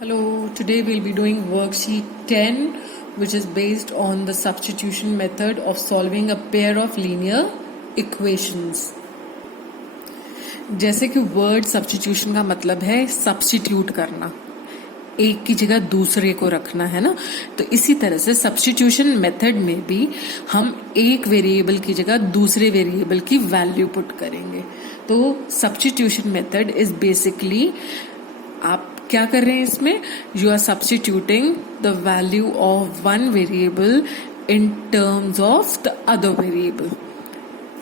Hello, today we'll be doing worksheet 10, which is based on the substitution method of solving a pair of linear equations. जैसे कि word substitution का मतलब है substitute करना, एक की जगह दूसरे को रखना, है ना। तो इसी तरह से सब्स्टिट्यूशन मेथड में भी हम एक वेरिएबल की जगह दूसरे वेरिएबल की वैल्यू पुट करेंगे। तो सब्स्टिट्यूशन मेथड इज बेसिकली, आप क्या कर रहे हैं इसमें, you are substituting the value of one variable in terms of the other variable.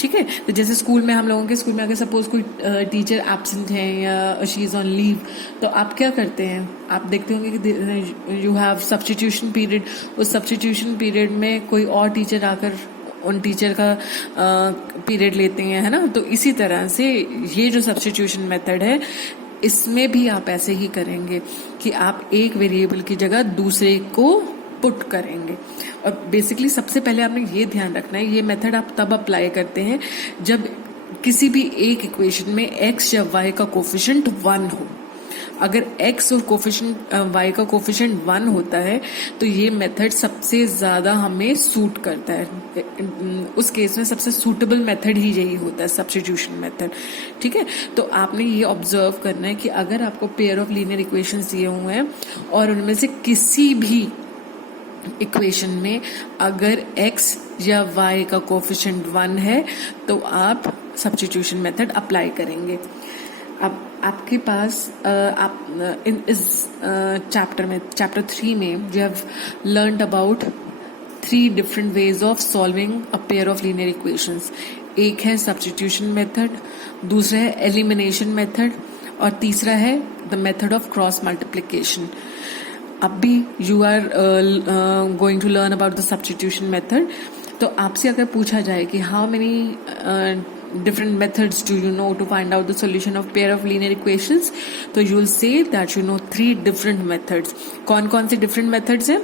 ठीक है। तो जैसे स्कूल में, हम लोगों के स्कूल में अगर सपोज कोई टीचर एब्सेंट है या शी इज ऑन लीव, तो आप क्या करते हैं, आप देखते होंगे कि यू हैव सब्स्टिट्यूशन पीरियड। उस सब्स्टिट्यूशन पीरियड में कोई और टीचर आकर उन टीचर का पीरियड लेते हैं, है ना। तो इसी तरह से ये जो सब्स्टिट्यूशन मेथड है, इसमें भी आप ऐसे ही करेंगे कि आप एक वेरिएबल की जगह दूसरे को पुट करेंगे। और बेसिकली सबसे पहले आपने ये ध्यान रखना है, ये मेथड आप तब अप्लाई करते हैं जब किसी भी एक इक्वेशन में x या y का कोफिशिएंट 1 हो। अगर x और कोफिशिएंट y का कोफिशिएंट 1 होता है तो ये मेथड सबसे ज्यादा हमें सूट करता है। उस केस में सबसे सूटेबल मेथड ही यही होता है, सब्स्टिट्यूशन मेथड। ठीक है। तो आपने ये ऑब्जर्व करना है कि अगर आपको पेयर ऑफ लीनियर इक्वेशंस दिए हुए हैं और उनमें से किसी भी इक्वेशन में अगर x या y का कोफिशिएंट 1 है तो आप सब्स्टिट्यूशन मेथड अप्लाई करेंगे। अब आपके पास आप इस चैप्टर 3 में you have learned about 3 different ways of solving a pair of linear equations. एक है सब्स्टिट्यूशन मेथड, दूसरा है एलिमिनेशन मेथड, और तीसरा है the method of cross multiplication. अब भी you are going to learn about the substitution method. तो आपसे अगर पूछा जाए कि how many different methods do you know to find out the solution of pair of linear equations, तो you will say that you know 3 different methods। कौन कौन से different methods हैं?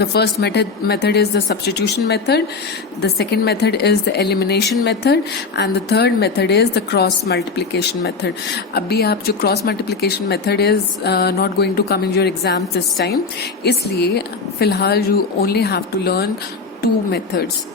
The first method is the substitution method, the second method is the elimination method, and the third method is the cross multiplication method। अभी आप जो cross multiplication method is not going to come in your exams this time, इसलिए फिलहाल you only have to learn 2 methods,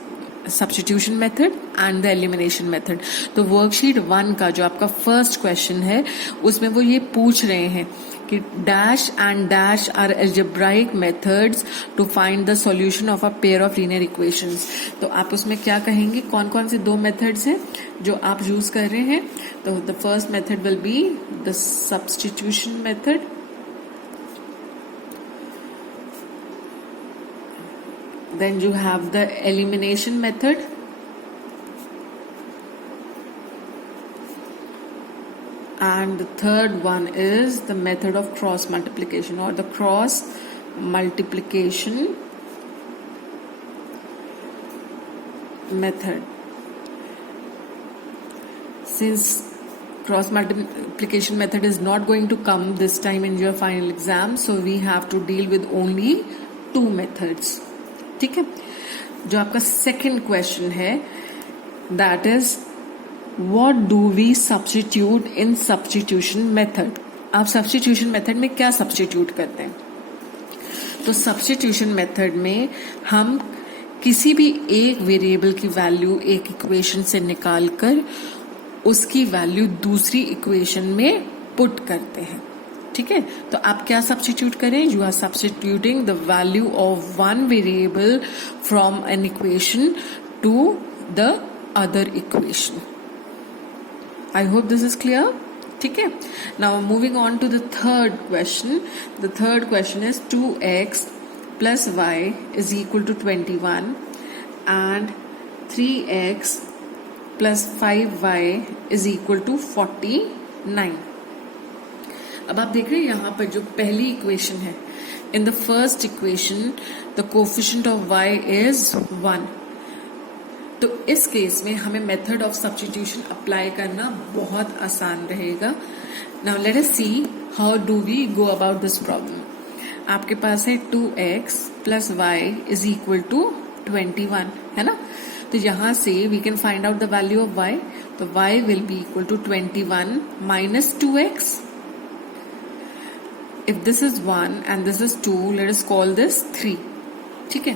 substitution method and the elimination method. तो worksheet 1 का जो आपका first question है उसमें वो ये पूछ रहे हैं कि dash and dash are algebraic methods to find the solution of a pair of linear equations. तो आप उसमें क्या कहेंगे, कौन कौन से 2 मेथड्स हैं जो आप यूज कर रहे हैं। तो the first method will be the substitution method, then you have the elimination method, and the third one is the method of cross multiplication or the cross multiplication method। Since cross multiplication method is not going to come this time in your final exam, so we have to deal with only 2 methods। ठीक है। जो आपका second question है that is what do we substitute in substitution method. आप substitution method में क्या substitute करते हैं? तो सब्स्टिट्यूशन मेथड में हम किसी भी एक वेरिएबल की वैल्यू एक इक्वेशन से निकालकर उसकी वैल्यू दूसरी इक्वेशन में पुट करते हैं। ठीक है। तो आप क्या सब्स्टिट्यूट करें, you are substituting the value of one variable from an equation to the other equation. I hope this is clear. ठीक है। Now moving on to the third question. The third question is 2x plus y is equal to 21 and 3x plus 5y is equal to 49। अब आप देख रहे हैं यहाँ पर जो पहली इक्वेशन है, in the first equation the coefficient of y is 1। तो इस केस में हमें मेथड ऑफ सब्स्टिट्यूशन अप्लाई करना बहुत आसान रहेगा। Now let us see how do we go about this problem. आपके पास है 2x plus y is equal to 21, है ना। तो यहां से we can find out the value of y। तो y will be equal to 21 minus 2x। If this is 1 and this is 2, let us call this 3. ठीक है,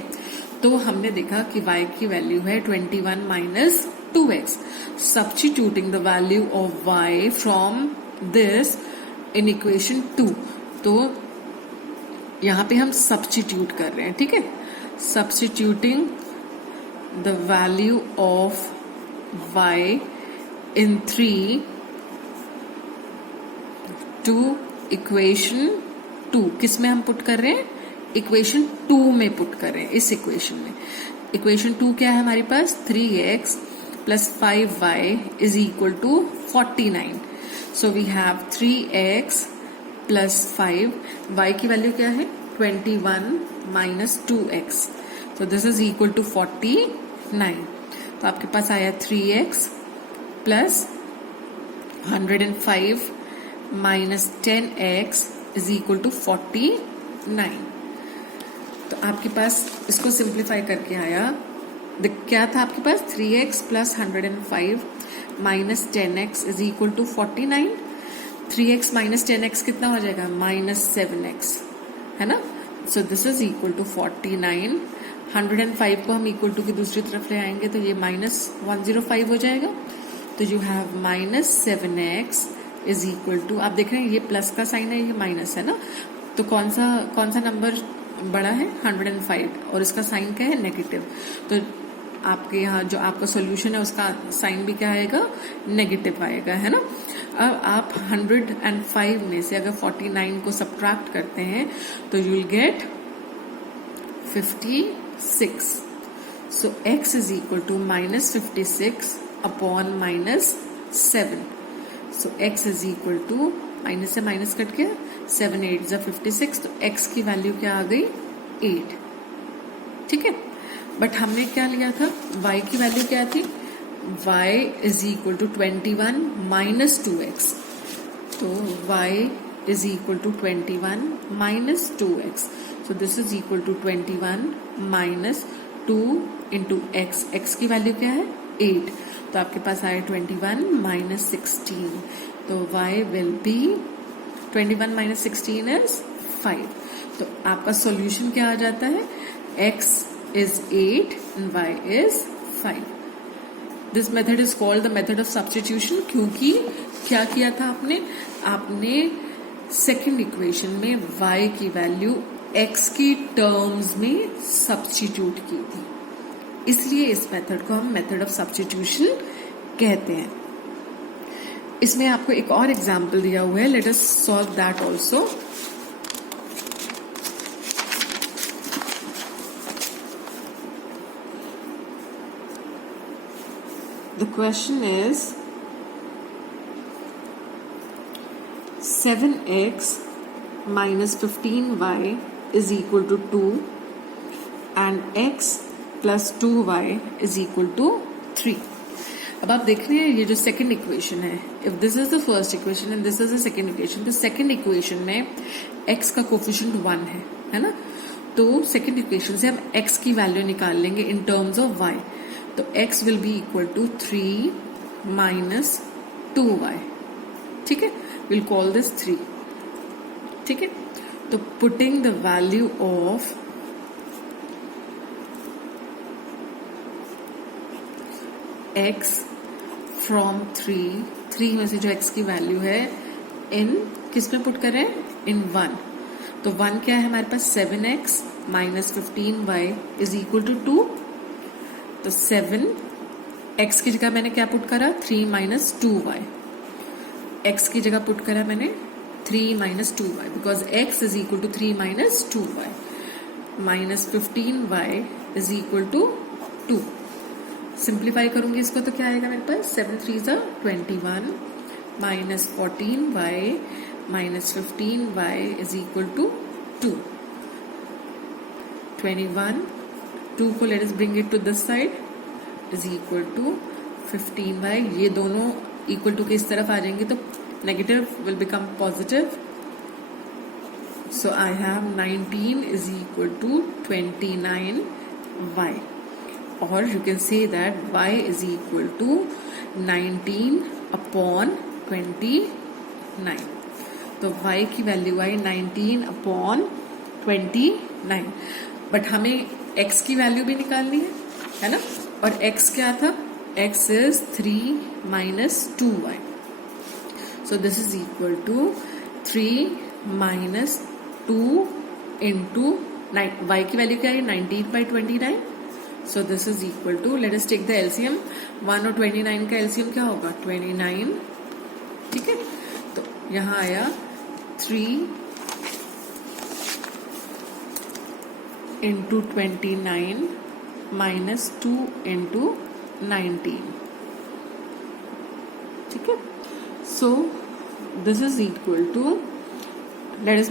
तो हमने देखा कि y की वैल्यू है 21 minus 2x. Substituting the value of y from this in equation 2. तो यहां पे हम सब्स्टिट्यूट कर रहे हैं. ठीक है, substituting the value of y in 3 to equation 2. किस में हम पुट कर रहे हैं? इक्वेशन 2 में पुट कर रहे हैं. इस इक्वेशन में इक्वेशन 2 क्या है हमारे पास? 3x plus 5y is equal to 49. So we have 3x plus 5. y की वैल्यू क्या है? 21 minus 2x. So this is equal to 49. तो आपके पास आया 3x plus 105 minus 10x is equal to 49. तो आपके पास इसको सिंप्लीफाई करके आया, क्या था आपके पास? 3x plus 105 minus 10x is equal to 49. 3x minus 10x कितना हो जाएगा? माइनस 7x, है ना. So this is equal to 49. 105 को हम इक्वल टू की दूसरी तरफ ले आएंगे तो ये माइनस 105 हो जाएगा. तो you have minus 7x is equal to, आप देख रहे हैं ये प्लस का साइन है, ये माइनस है ना. तो कौन सा नंबर बड़ा है? 105, और इसका साइन क्या है? नेगेटिव. तो आपके यहाँ जो आपका सॉल्यूशन है उसका साइन भी क्या आएगा? नेगेटिव आएगा, है ना. अब आप 105 में से अगर 49 को सब्ट्रैक्ट करते हैं तो you will get 56. So x is equal to minus 56 upon minus 7. So x is equal to, minus से माइनस कट गया, 7 8 जा 56. तो x की वैल्यू क्या आ गई? 8. ठीक है, बट हमने क्या लिया था? y की वैल्यू क्या थी? y is equal to 21 minus 2x. तो y is equal to 21 minus 2x. So this is equal to 21 minus 2 into x. x की वैल्यू क्या है? 8. तो आपके पास आया 21 minus 16. तो y will be 21 minus 16 is 5. तो आपका सॉल्यूशन क्या आ जाता है? x is 8 and y is 5. This method is called the method of substitution. क्योंकि क्या किया था आपने सेकेंड इक्वेशन में y की वैल्यू x की टर्म्स में सब्स्टिट्यूट की थी, इसलिए इस मेथड को हम मेथड ऑफ सब्स्टिट्यूशन कहते हैं. इसमें आपको एक और एग्जांपल दिया हुआ है. Let us solve that also. The question is 7x minus 15y is equal to 2 and x plus 2y is equal to 3. अब आप देख रहे हैं ये जो सेकंड इक्वेशन है, if this is the first equation and this is the second equation, तो second equation में x का कोफिशिएंट 1 है ना. तो सेकंड इक्वेशन से हम x की वैल्यू निकाल लेंगे इन टर्म्स ऑफ y. तो x will be equal to 3 minus 2y. ठीक है, विल कॉल दिस 3. ठीक है, तो putting the value of x from 3 में से जो x की वैल्यू है इन किस में पुट करें? इन 1. तो 1 क्या है हमारे पास? 7x minus 15y is equal to 2. तो 7x की जगह मैंने क्या पुट करा? 3 माइनस 2y. x की जगह पुट करा मैंने 3 minus 2y because x is equal to 3 minus 2y. Minus 15y is equal to 2. Simplify करूंगी इसको तो क्या आएगा मेरे पास? 7 3 जा 21 minus 14y minus 15y is equal to 2. 21, 2 को let us bring it to this side is equal to 15y. ये दोनों इक्वल टू के इस तरफ आ जाएंगे तो negative will become positive. So I have 19 is equal to 29y. or you can say that y is equal to 19 upon 29. तो y की वैल्यू आई 19/29, बट हमें x की वैल्यू भी निकालनी है ना, और x क्या था, x is 3 minus 2y, so this is equal to 3 minus 2 into 9, y की वैल्यू क्या है 19/29, so this is equal to, let us take the LCM, 1 और 29 का LCM क्या होगा 29, ठीक है, तो यहाँ आया 3 into 29 minus 2 into 19, ठीक है, so this is equal to, let us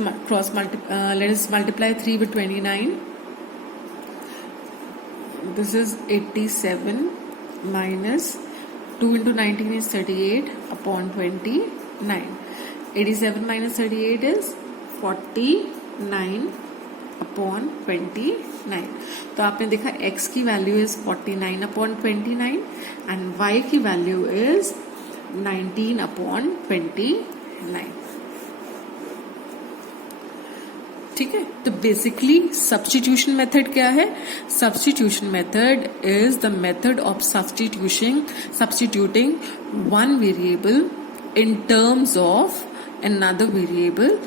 multiply 3 with 29, this is 87 minus 2 into 19 is 38/29, 87 minus 38 is 49/29, तो आपने देखा x की वैल्यू इज 49/29 एंड y की वैल्यू इज 19/29, ठीक है। तो बेसिकली सब्स्टिट्यूशन मेथड क्या है, substitution method is the method of substituting one variable in terms of another variable,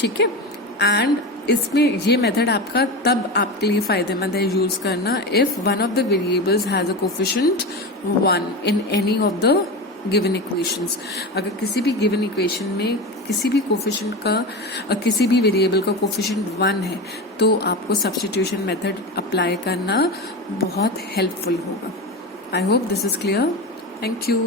ठीक है, एंड इसमें ये मेथड आपका तब आपके लिए फायदेमंद है यूज करना if one of the variables has a coefficient 1 in any of the given equations. अगर किसी भी गिवन इक्वेशन में किसी भी कोफिशिएंट का किसी भी वेरिएबल का कोफिशिएंट 1 है तो आपको सब्स्टिट्यूशन मेथड अप्लाई करना बहुत हेल्पफुल होगा। आई hope this is clear. Thank you.